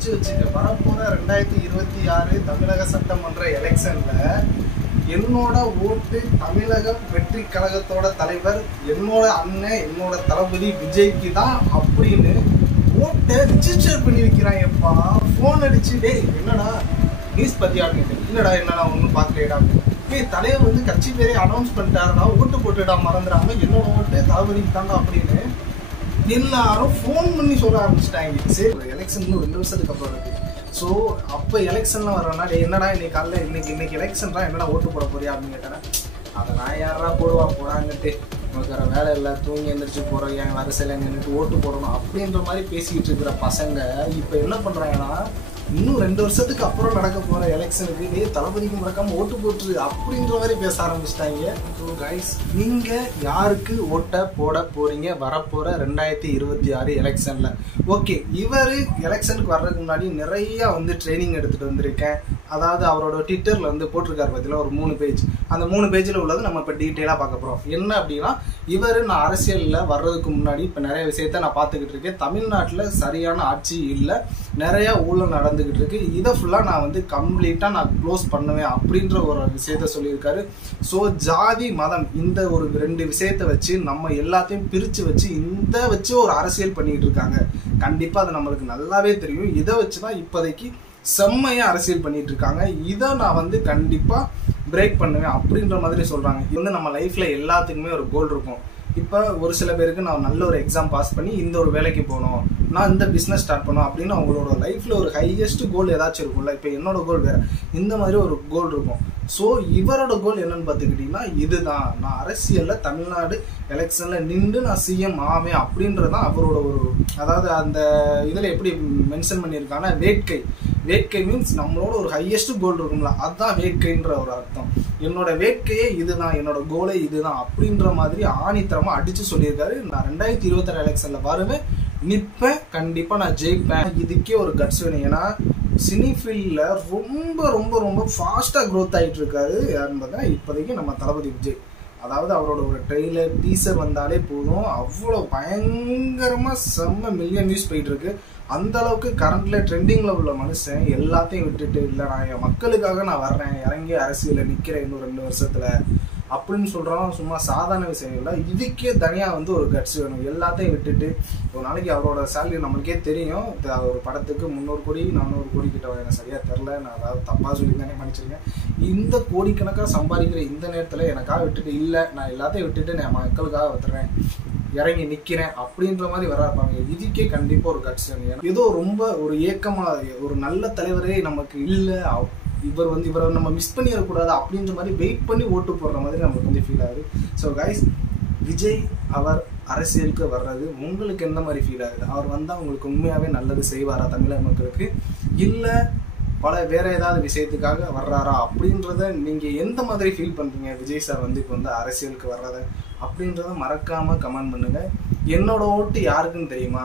குறிச்சு வச்சுக்க. வரப்போற 2026 தமிழக சட்டமன்ற எலெக்ஷன்ல என்னோட ஓட்டு தமிழக வெற்றி கழகத்தோட தலைவர் என்னோட அண்ணன் என்னோட தளபதி விஜய்க்கு தான் அப்படின்னு ஓட்டை ரிஜிஸ்டர் பண்ணி வைக்கிறான். எப்பா போன் அடிச்சு, டேய் என்னடா நியூஸ் பத்தியா அப்படின்னு. இல்லடா என்னடா ஒன்றும் பார்க்கலையடா. டேய் தலைவர் வந்து கட்சி பேரே அனௌன்ஸ் பண்ணிட்டாருடா, ஓட்டு போட்டுடா மறந்துடாம, என்னோட ஓட்டு தளபதிக்கு தாங்க அப்படின்னு எல்லாரும் ஃபோன் பண்ணி சொல்ல ஆரம்பிச்சிட்டாங்க. சரி, எலெக்ஷன் 2 வருஷத்துக்கு அப்புறம் இருக்கு. ஸோ அப்போ எலெக்ஷன்லாம் வரனா, என்னடா இன்னைக்கு காலைல இன்னைக்கு எலெக்ஷன் தான், என்னடா ஓட்டு போட போறியா அப்படின்னு கேட்டேன். அதை நான் யாரா போடுவா போடாங்கட்டு, நமக்கு வேற வேலை இல்லை, தூங்கி எழுந்திரிச்சு போகிறோம், என் வரிசையில் எங்களுக்கு ஓட்டு போடணும் அப்படின்ற மாதிரி பேசிக்கிட்டு இருக்கிற பசங்க இப்போ என்ன பண்ணுறாங்கன்னா, இன்னும் 2 வருஷத்துக்கு அப்புறம் நடக்க போகிற எலெக்ஷனுக்கு தளபதிக்கு மறக்காம ஓட்டு போட்டுரு அப்படின்ற மாதிரி பேச ஆரம்பிச்சிட்டாங்க. ஸோ கைஸ், நீங்கள் யாருக்கு ஓட்டை போட போறீங்க வரப்போகிற 2026 எலெக்ஷனில்? ஓகே, இவர் எலெக்ஷனுக்கு வர்றதுக்கு முன்னாடி நிறையா வந்து ட்ரைனிங் எடுத்துகிட்டு வந்திருக்கேன். அதாவது அவரோட ட்விட்டரில் வந்து போட்டிருக்காரு பார்த்தீங்களா, ஒரு 3 பேஜ். அந்த 3 பேஜில் உள்ளது நம்ம இப்போ டீட்டெயிலாக பார்க்க போகிறோம். என்ன அப்படின்னா, நான் அரசியலில் வர்றதுக்கு முன்னாடி இப்போ நிறைய விஷயத்த நான் பார்த்துக்கிட்டு இருக்கேன். தமிழ்நாட்டில் சரியான ஆட்சி இல்லை, நிறைய ஊழல் நடந்துகிட்டு இருக்கு. இதை ஃபுல்லாக நான் வந்து கம்ப்ளீட்டாக நான் க்ளோஸ் பண்ணுவேன் அப்படின்ற ஒரு விஷயத்த சொல்லியிருக்காரு. ஸோ ஜாதி மதம் இந்த ஒரு 2 விஷயத்த வச்சு நம்ம எல்லாத்தையும் பிரித்து வச்சு ஒரு அரசியல் பண்ணிக்கிட்டு இருக்காங்க. கண்டிப்பாக அது நம்மளுக்கு நல்லாவே தெரியும். இதை வச்சு தான் இப்போதைக்கு செம்மையா அரசியல் பண்ணிட்டு இருக்காங்க. இதை நான் வந்து கண்டிப்பா பிரேக் பண்ணுவேன் அப்படின்ற மாதிரி சொல்றாங்க. இது வந்து நம்ம லைஃப்ல எல்லாத்துக்குமே ஒரு கோல் இருக்கும். இப்போ ஒரு சில பேருக்கு நான் நல்ல ஒரு எக்ஸாம் பாஸ் பண்ணி இந்த ஒரு வேலைக்கு போகணும், நான் இந்த பிஸ்னஸ் ஸ்டார்ட் பண்ணணும் அப்படின்னு அவங்களோட லைஃப்ல ஒரு ஹையஸ்ட் கோல் ஏதாச்சும் இருக்கும்ல. இப்போ என்னோட கோல் வேற, இந்த மாதிரி ஒரு கோல் இருக்கும். ஸோ இவரோட கோல் என்னன்னு பார்த்துக்கிட்டீங்கன்னா, இதுதான், நான் அரசியல்ல தமிழ்நாடு எலெக்ஷன்ல நின்று நான் சிஎம் ஆவேன் அப்படின்றதான் அவரோட ஒரு, அதாவது அந்த இதில் எப்படி மென்ஷன் பண்ணியிருக்காங்கன்னா, வேட்கை மீன்ஸ் நம்மளோட ஒரு ஹையஸ்ட் கோல் இருக்கும்ல, அதுதான் வேட்கைன்ற ஒரு அர்த்தம். என்னோட வேட்கையே இதுதான், என்னோட கோலே இதுதான் அப்படின்ற மாதிரி ஆணித்தரமா அடிச்சு சொல்லியிருக்காரு. நான் 2026 எலெக்ஷன்ல வருவேன், நிற்பேன், கண்டிப்பா நான் ஜெயிப்பேன். இதுக்கே ஒரு கட்ஸ் வேணும். ஏன்னா சினி ஃபீல்ட்ல ரொம்ப ரொம்ப ரொம்ப ஃபாஸ்டா க்ரோத் ஆகிட்டு இருக்காரு. யாருன்னு பார்த்தா இப்போதைக்கு நம்ம தளபதி விஜய். அதாவது அவரோட ஒரு ட்ரெய்லர் டீசர் வந்தாலே போதும், அவ்வளோ பயங்கரமா செம்ம மில்லியன் வியூஸ் போயிட்டு இருக்கு. அந்த அளவுக்கு கரண்ட்ல ட்ரெண்டிங்ல உள்ள மனுஷன் எல்லாத்தையும் விட்டுட்டு, இல்லை நான் என் மக்களுக்காக நான் வர்றேன், இறங்கி அரசியல நிற்கிறேன் இன்னும் 2 வருஷத்துல அப்படின்னு சொல்றான். சும்மா சாதாரண விஷயம் இல்லை. இதுக்கே தனியா வந்து ஒரு கட்சி வேணும். எல்லாத்தையும் விட்டுட்டு ஒரு நாளைக்கு அவரோட சேலரி நம்மளுக்கே தெரியும். ஒரு படத்துக்கு 300 கோடி 400 கோடி கிட்ட எனக்கு சரியா தெரில, நான் அதாவது தப்பா சொல்லி தானே மன்னிச்சிருக்கேன். இந்த கோடிக்கணக்காக சம்பாதிக்கிற இந்த நேரத்துல எனக்காக விட்டுட்டு, இல்லை நான் எல்லாத்தையும் விட்டுட்டு நான் மக்களுக்காக வந்துடுறேன், இறங்கி நிக்கிறேன் அப்படின்ற மாதிரி வராப்பாங்க. இதுக்கே கண்டிப்பா ஒரு கட்சி வேணும். ஏதோ ரொம்ப ஒரு ஏக்கமா, ஒரு நல்ல தலைவரே நமக்கு இல்லை, இவரை நம்ம மிஸ் பண்ணிடக்கூடாது அப்படின்ற மாதிரி வெயிட் பண்ணி ஓட்டு போடுற மாதிரி நமக்கு வந்து ஃபீல் ஆகுது. ஸோ கைஸ், விஜய் அவர் அரசியலுக்கு வர்றது உங்களுக்கு எந்த மாதிரி ஃபீல் ஆகுது? அவர் வந்தால் உங்களுக்கு உண்மையாகவே நல்லது செய்வாரா தமிழக மக்களுக்கு, இல்லை வேற ஏதாவது விஷயத்துக்காக வர்றாரா அப்படின்றத நீங்கள் எந்த மாதிரி ஃபீல் பண்ணுறீங்க? விஜய் சார் வந்து இப்போ வந்து அரசியலுக்கு வர்றத அப்படின்றத மறக்காமல் கமெண்ட் பண்ணுங்கள். என்னோட ஓட்டு யாருக்குன்னு தெரியுமா?